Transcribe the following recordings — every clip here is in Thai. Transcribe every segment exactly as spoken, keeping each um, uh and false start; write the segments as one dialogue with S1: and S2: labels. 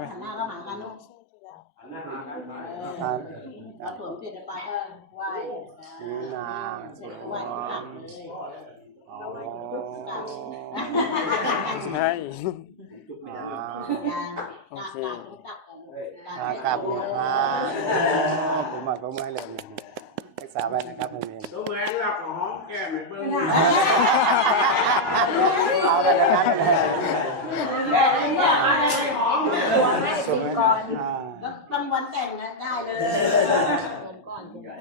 S1: หันหน้าเข้าหากันลูกหันหน้าหากันไปพอสวมเสร็จไปก็ไหว้นางเสร็จไหว้ทุกหลักเลยเราไหว้ทุกหลัก
S2: ใช่
S1: โอเค
S3: กลับเลยครับผมมาผมให้เลยรักษาไว้นะครับผมเอง
S4: ตัวแหวนหลักของแก้ไม่เปิ้ล
S3: เอาไปเลยนะ
S1: แก้ไม่เนี่ยมาในหอมสวยก่อนแล้วตั้งวันแต่งนะได้เลยวันก่อน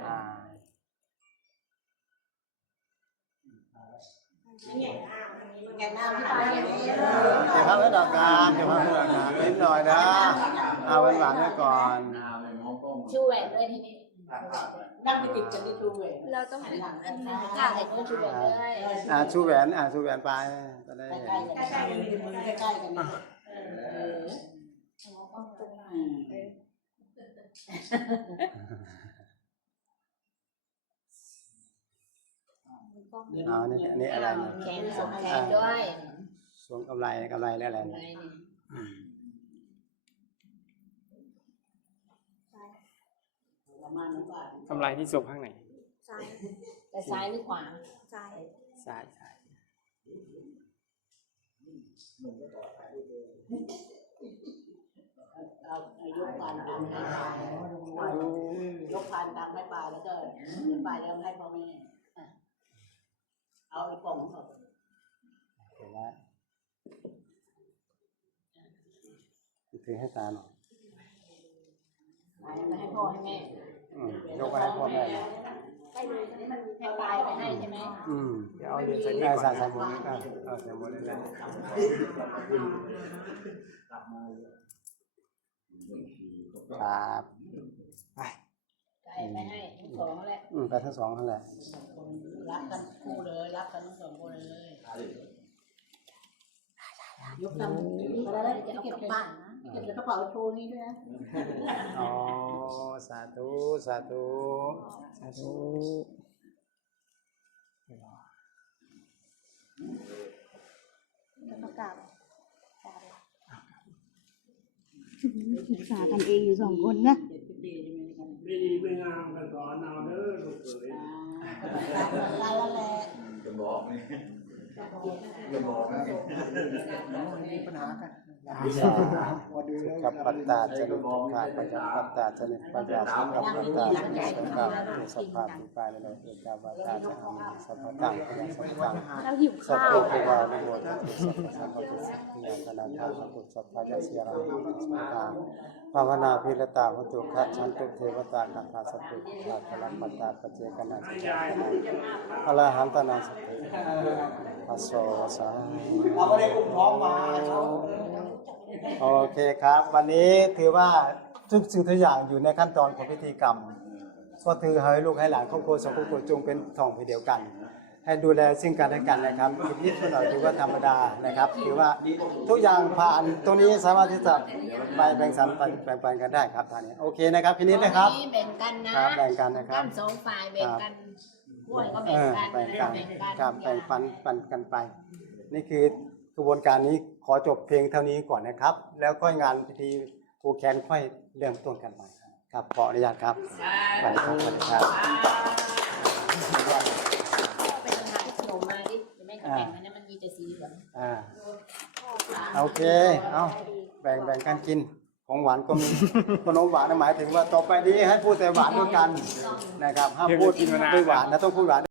S1: แกหน้าผ่านอย่างนี้
S3: เดี๋ยวพักไว้ดอกกลางเดี๋ยวพักไว้ดอกกลางนิดหน่อยนะเอาหวานๆไว้ก่อน
S1: ชูแหวนด้วยทีนี้นั่งไปติดกันที่ชูแหวนเราต้องหันหลังกันนะให้เขาชูแหวนด้วย
S3: อ่าชูแหวนอ่าชูแหวนไปจะได้
S1: ใกล้ๆใกล้ๆกันมือใกล้ๆกันนะเออ
S3: เอานี่อันนี้อะไร
S1: แขนสวมแขนด้วย
S3: สวมกำไรกำไรแล้วอะไร
S2: กำไรที่สวมข้างไหน
S1: ซ้ายแต่ซ้ายหรือขวา
S2: ซ้ายซ้ายซ้าย
S1: เอายกพานตามให้ปลายยกพานตามให้ปลายแล้วก็ปลายแล้วให้พ่อแม่เอาไอ้กล่องเขา
S3: เห็นไหมถือให้ตาหน่อย
S1: ไม่ให้พ่อให้แม่
S3: ยกไปให้พ่อแม่
S1: ให้เลยมันให้ปลายไปให้ใช่ไหม
S3: อืม
S2: เดี๋ยวเอาเหรียญใส่
S3: นี่ใส่ใส่หมดนี่ก็ใส่หมดนี่แหละครับ
S1: ไปไปให้ทั้งสองแหละ
S3: อืมไปทั้งสองนั่นแหละ
S1: รับกันคู่เลยรับกันทั้งสองคนเลยยกทำอะไรแล้วจะเก็บบ้านนะเก็บกระเป๋าโชว์นี้ด้วยนะ
S3: อ๋อสาธุสาธุ
S2: สาธุ
S5: แล้วก็กราบศึกษากันเองอยู่สองคนนะ
S4: ไม่ดีไม่งามกันสอนเอาเด้อลูกเอ๋ย
S1: แล้วแหละ
S6: จะบอกนี่จะบอกนะ
S3: มีปัญหากันกับปัตตาจนิขาดปัจจัปัตตาจนิปัจจัสังกับปัตตาจนิสังกับสัพพะทุกายในโลกเอกาวาตาจะอามิสัพพะตังพยาสัพพะตังสัพพุทธวารุโมทสัพพะสัพพะสัพพะธนาทาสัพพุทธสัพพะยัสยารามิสัพพะตังภาวนาภิรตาหุตุขะฉันตุเทวตาคันธาสัพพุทธะพลังปัตตาปัจเจกนัสสะอรหันตนาสัพพุอัสโสสาเราไม่ได้อุ้มท้องมาโอเคครับวันนี้ถือว่าทุกสิ่งทุกอย่างอยู่ในขั้นตอนของพิธีกรรมก็ถือให้ลูกให้หลานครอบครัวสองครอบครัวจงเป็นทองเดียวกันให้ดูแลซึ่งกันและกันนะครับนิดๆหน่อยถือว่าธรรมดานะครับถือว่าทุกอย่างผ่านตรงนี้สามารถที่จะไปแบ่งสรรแบ่งปันกันได้ครับท่านนี้โอเคนะครับพี่นิดนะครับ
S1: แบ่งกันนะ
S3: แบ่งกันนะครับ
S1: สองฝ่ายแบ่งกันกล้วยก็แบ่งกัน
S3: แบ่งกันครับแบ่งปันปันกันไปนี่คือกระบวนการนี้ขอจบเพียงเท่านี้ก่อนนะครับแล้วค่อยงานพิธีผูกแขนค่อยเริ่มต้นกันใหม่ครับขออนุญาตครับสวัสดีครับสวัสดีครับ
S1: เป็นปัญหาที่ขนมมาดิแม่ก็แบ่งมันนะมันมีแต่สีเหลือง
S3: อ่าโอเคเอาแบ่งแบ่งกันกินของหวานก็มีขนมหวานหมายถึงว่าต่อไปนี้ให้พูดแต่หวานด้วยกันนะครับห้ามพูดด้วยหวานนะต้องพูดหวาน